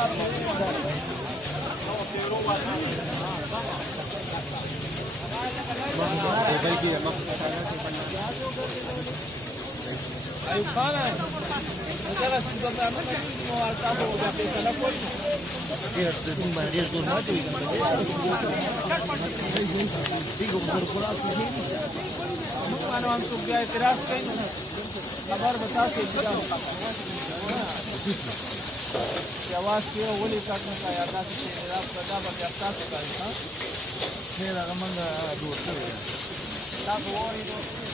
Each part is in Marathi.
Ayub sana. Negara sudah macam mau tahu dah salah pun. Dia tu mati. Mana untuk dia teras kan? Kabar bata ke dia. आवाज के वली काटने का याद से आप बता बता आपका का है फिर अमंग दूर से ता तो और ही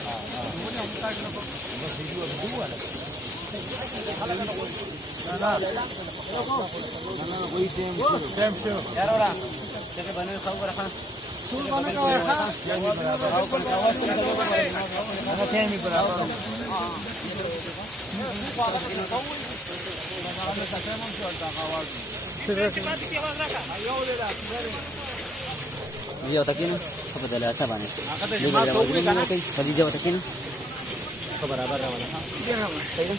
हां वो ने हम काटने को बस वीडियो दूर है ना ना वही सेम यार वाला जगह बने खाओ कर रखा फूल बने का रखा खाओ कर आवाज ना थे नहीं बराबर हां Dia otakin apa dalam asap ni? Dia bagi dia otakin. Kabar apa dah mana? Dia apa? Saya.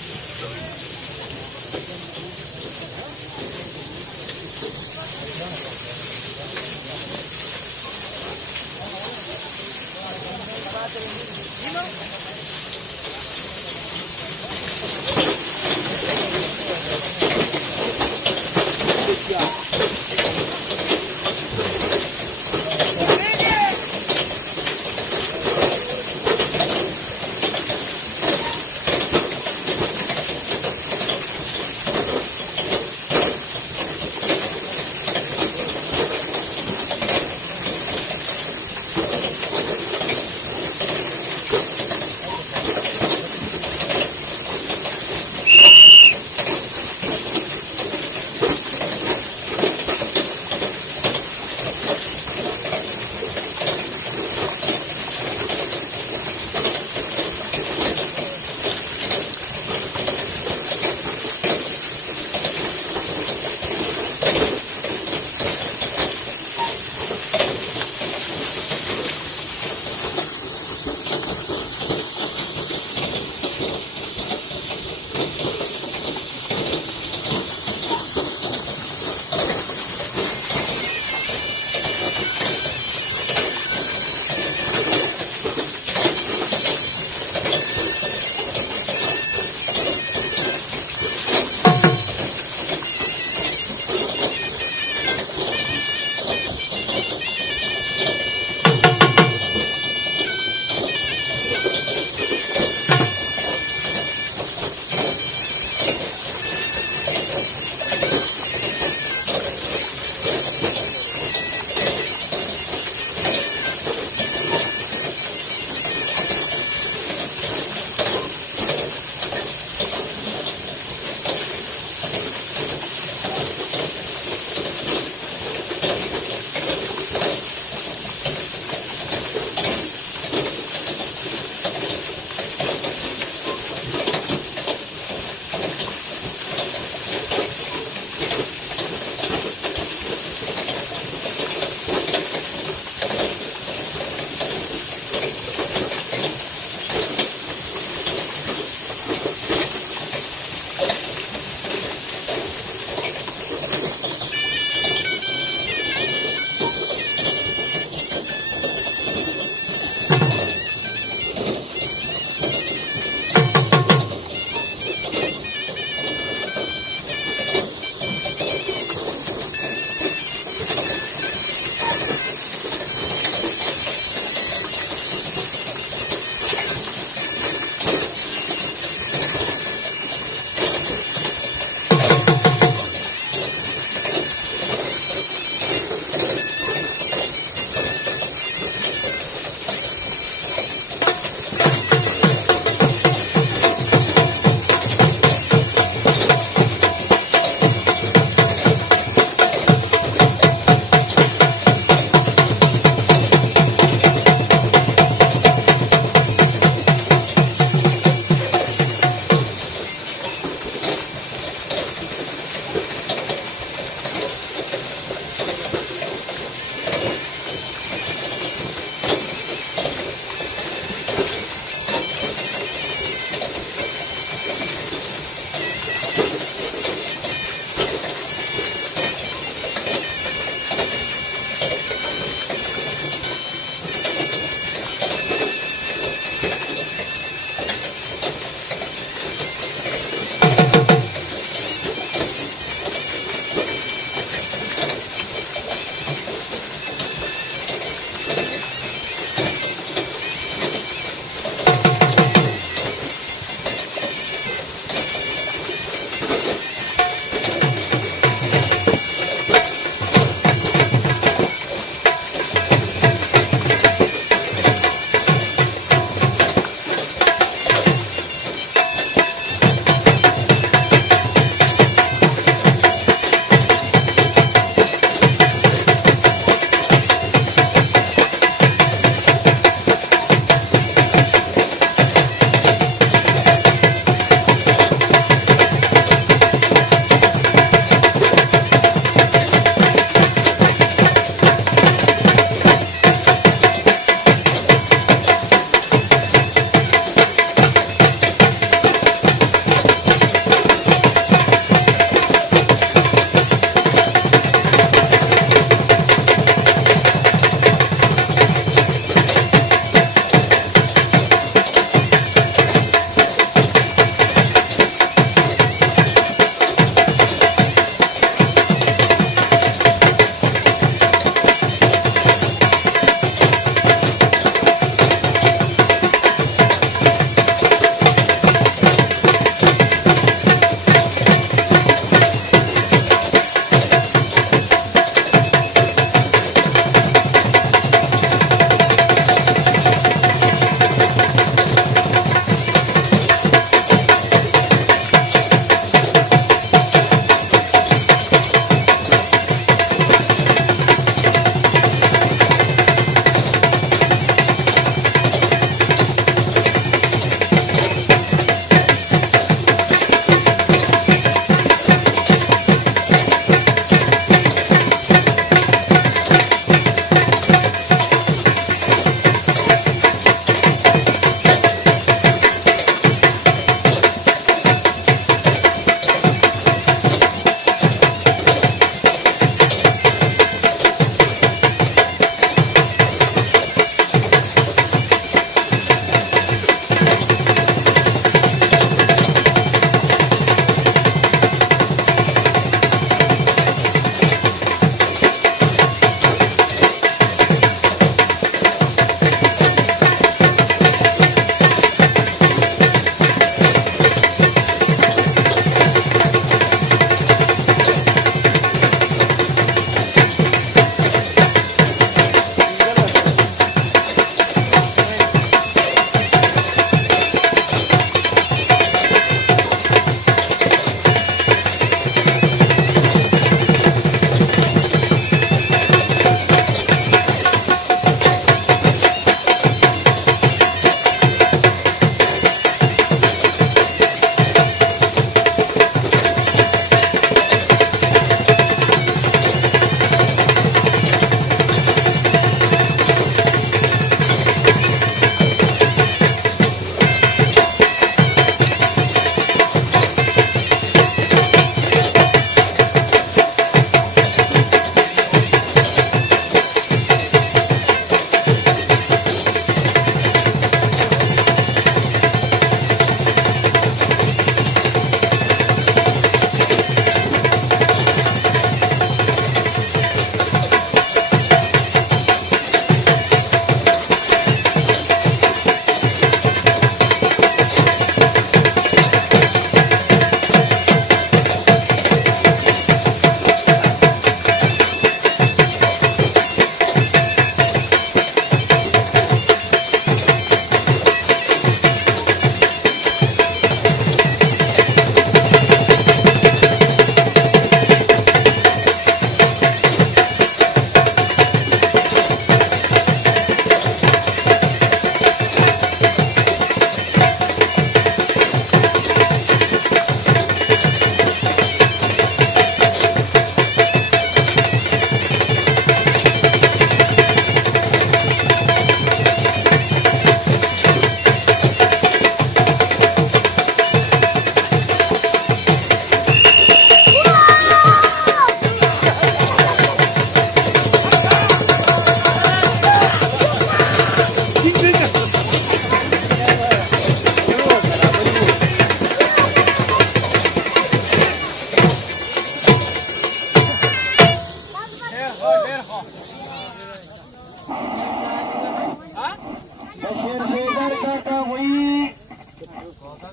شیر بیدر کاکا وی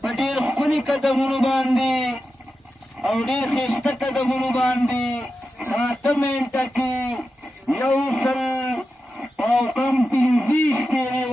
په ډېر ښکلي قدمونو باندې او ډېر ښایسته قدمونو باندې اته منټه کې 100 او کم 15 پیرې